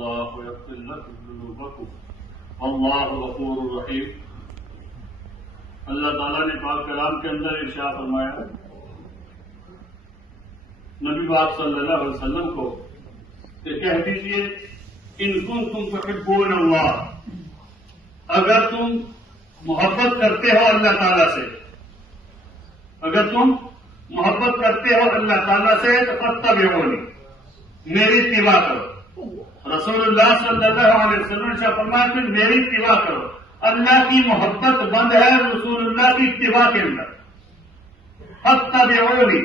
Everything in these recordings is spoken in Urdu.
الله ويغفر لكم ذنوبكم والله غفور رحيم. اللہ تعالیٰ نے پاک کلام کے اندر ارشاد فرمایا نبی پاک صلی اللہ علیہ وسلم کو کہ کہہ دیجیے ان کنتم تحبون اللہ، اگر تم محبت کرتے ہو اللہ تعالیٰ سے، اگر تم محبت کرتے ہو اللہ تعالیٰ سے تو فاتبعونی، میری اتباع کرو. رسول اللہ صلی اللہ علیہ وسلم سے فرمایا کہ میری اتباع کرو. اللہ کی محبت بند ہے رسول اللہ کی اتباع کے اندر. فاتبعونی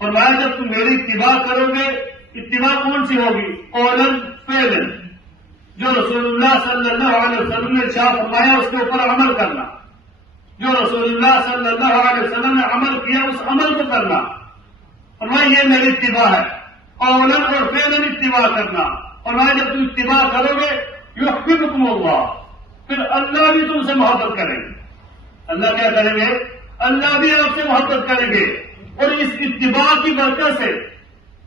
فرمایا جب تم میری اتباع کرو گے، اتباع کون سی ہوگی؟ قولاً فعلاً، جو رسول اللہ صلی اللہ علیہ وسلم نے ارشاد فرمایا اس کے اوپر عمل کرنا، جو رسول اللہ صلی اللہ علیہ وسلم نے عمل کیا اس عمل کو کرنا. فرمایا یہ میری اتباع ہے. قولاً اور فعلاً اتباع کرنا. فرمایا جب تم اتباع کرو گے یحببکم اللہ، پھر اللہ بھی تم سے محبت کریں گے. اللہ کیا کریں گے؟ اللہ بھی آپ سے محبت کریں گے. اور اس اتباع کی برکت سے،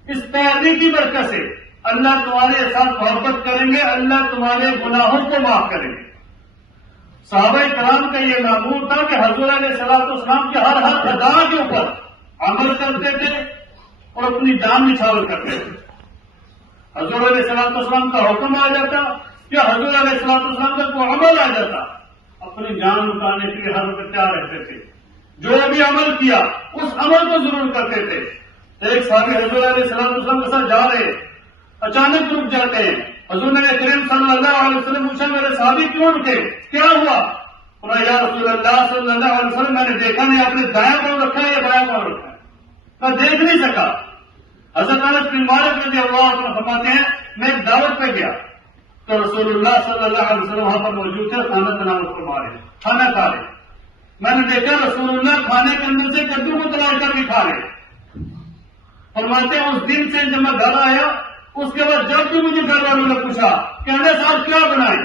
اس پیروی کی برکت سے اللہ تمہارے ساتھ محبت کریں گے، اللہ تمہارے گناہوں کو معاف کریں گے. صحابہ کرام کا یہ معمول تھا کہ حضور علیہ السلام کی ہر ادا کے اوپر عمل کرتے تھے اور اپنی جان نچھاور کرتے تھے. حضور علیہ السلام کا حکم آ جاتا یا حضور علیہ السلام کا کوئی عمل آ جاتا، اپنی جان لٹانے کے لیے ہر وقت تیار رہتے تھے. جو بھی عمل کیا اس عمل کو ضرور کرتے تھے. ایک صحابی حضور علیہ السلام کے ساتھ جا رہے، اچانک رک جاتے ہیں. حضور نے کریم صلی اللہ علیہ وسلم پوچھا میرے صحابی کیوں رکے، کیا ہوا؟ یا رسول اللہ صلی اللہ علیہ وسلم میں نے دیکھا نہیں، آپ نے دایاں پاؤں رکھا ہے یا بایاں پاؤں رکھا ہے؟ میں دیکھ نہیں سکا. حضرت انس بن مالک رضی اللہ عنہ فرماتے ہیں میں ایک دعوت پہ گیا تو رسول اللہ صلی اللہ علیہ وسلم وہاں پر موجود تھے، کھانا تناول فرما رہے، کھانا کھا رہے. میں نے دیکھا رسول اللہ کھانے کے اندر سے کدو کو تلاش کر کے کھا رہے. فرماتے ہیں اس دن سے جب میں گھر آیا اس کے بعد جب بھی مجھے گھر والوں نے پوچھا کہ انس آج کیا بنائے،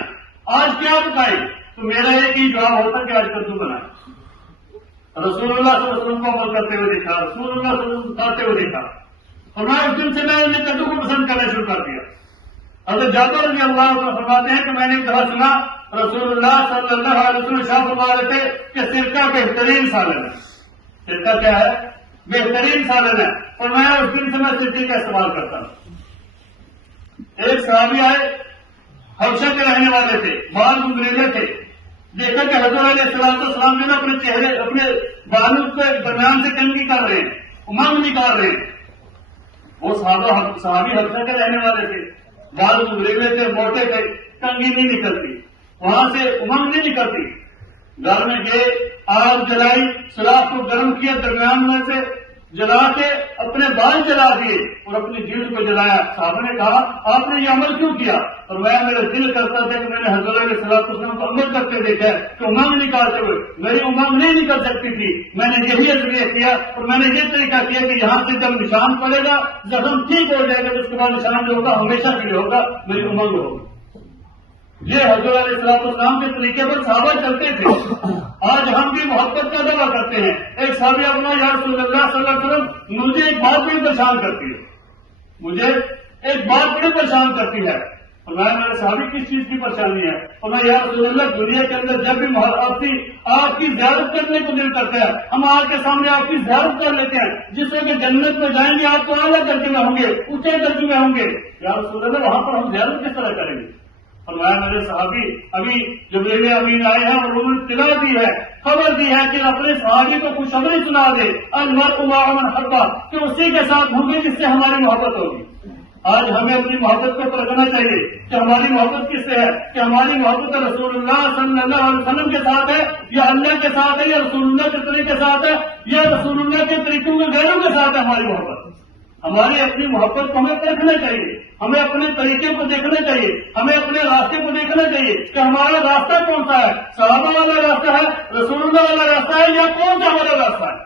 آج کیا پکائے، تو میرا ایک ہی جواب ہوتا کہ آج کدو بنائے. رسول اللہ صلی اللہ علیہ وسلم کو عمل کرتے ہوئے دیکھا، رسول اللہ صلی اللہ علیہ وسلم کھاتے ہوئے دیکھا. فرمایا اس دن سے میں نے کدو کو پسند کرنا شروع کر دیا. حضرت جابر رضی اللہ عنہ فرماتے ہیں کہ میں نے ایک دفعہ سنا رسول اللہ صلی اللہ علیہ وسلم شاہ فرما رہے تھے کہ سرکہ بہترین سالن ہے. سرکہ کیا ہے؟ بہترین سالن ہے. فرمایا اس دن سے میں سرکے کا استعمال کرتا ہوں. ایک صحابی آئے، حبشہ کے رہنے والے تھے، بال گنگریلے تھے. دیکھا کہ حضرت علیہ السلام جو نا اپنے چہرے، اپنے بالوں کے درمیان سے کنگھی کر رہے ہیں، امنگ نکال رہے ہیں. وہ صحابی حبشہ کے رہنے والے تھے، بال گنگریلے تھے، موٹے تھے، کنگھی نہیں نکلتی، وہاں سے امنگ نہیں نکلتی. گھر میں گئے، آگ جلائی، سراخ کو گرم کیا، درمیان میں سے جلا کے اپنے بال جلا دیے اور اپنی جلد کو جلایا. صحابہ نے کہا آپ نے یہ عمل کیوں کیا؟ اور میرا دل کرتا تھا کہ میں نے حضرت علیہ السلام کو عمل کرتے دیکھا ہے کہ امنگ نکالتے ہوئے میری امنگ نہیں نکل سکتی تھی. میں نے یہی اجرا کیا اور میں نے یہ طریقہ کیا کہ یہاں سے جب نشان پڑے گا، زخم ٹھیک ہو جائے گا، تو اس کے بعد نشان جو ہوگا ہمیشہ کے لیے ہوگا، میری امنگ ہوگی. یہ حضرت علیہ السلام کے طریقے پر صحابہ چلتے تھے. آج ہم بھی محبت کا دعویٰ کرتے ہیں. ایک صحابی اپنا یا رسول اللہ صلی اللہ علیہ وسلم مجھے ایک بات بڑی پریشان کرتی ہے، مجھے ایک بات بڑی پریشان کرتی ہے. اور میرے صحابی کس چیز کی پریشانی ہے؟ اور میں یا رسول اللہ دنیا کے اندر جب بھی آپ کی زیارت کرنے کو دل کرتا ہے، ہم آج کے سامنے آپ کی زیارت کر لیتے ہیں. جس سے کہ جنت میں جائیں گے آپ تو اعلیٰ درجے میں ہوں گے، اونچے درجے میں ہوں گے. یا رسول اللہ وہاں پر ہم زیارت کس طرح کریں گے؟ فرمایا میرے صحابی ابھی جبریل امین آئے ہیں اور انہوں نے اطلاع دی ہے، خبر دی ہے کہ اپنے صحابی کو خوشخبری سنا دے المرء مع من احب، کہ اسی کے ساتھ ہوں گے جس سے ہماری محبت ہوگی. آج ہمیں اپنی محبت کو پرکھنا چاہیے کہ ہماری محبت کس سے ہے، کہ ہماری محبت رسول اللہ صلی اللہ علیہ وسلم کے ساتھ ہے یا اللہ کے ساتھ ہے یا رسول اللہ کے طریقے کے ساتھ ہے یا رسول اللہ کے طریقوں کے غیروں کے ساتھ ہے. ہماری محبت، ہماری اپنی محبت کو ہمیں پرکھنا چاہیے، ہمیں اپنے طریقے کو دیکھنا چاہیے، ہمیں اپنے راستے کو دیکھنا چاہیے کہ ہمارا راستہ کون سا ہے، صحابہ والا راستہ ہے، رسول اللہ والا راستہ ہے یا کون سا ہمارا راستہ ہے.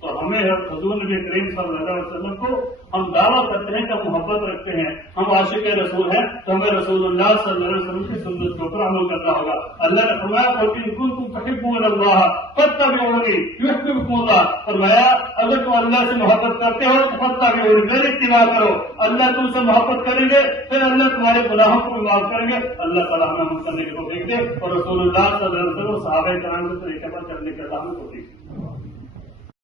تو ہمیں حضور نبی کریم صلی اللہ علیہ وسلم کو ہم دعویٰ کرتے ہیں کہ محبت رکھتے ہیں، ہم عاشق رسول ہیں، تو ہمیں رسول اللہ صلی اللہ علیہ وسلم کی سنت کے اوپر عمل کرنا ہوگا۔ اللہ نے فرمایا وَإِن كُنتُمْ تُحِبُّونَ اللَّهَ فَاتَّبِعُونِي يُحْبِبْكُمُ اللَّهُ، فرمایا اگر تم اللہ سے محبت کرتے ہو تو فَاتَّبِعُونِی، میری اتباع کرو، اللہ تم سے محبت کریں گے، پھر اللہ تمہارے گناہوں کو بھی معاف کریں گے۔ اللہ تعالیٰ ہمیں عمل کرنے کی توفیق دے اور رسول اللہ صلی اللہ علیہ وسلم صحابہ کرام کے طریقے پر چلنے کے اللہ ہمیں توفیق دے۔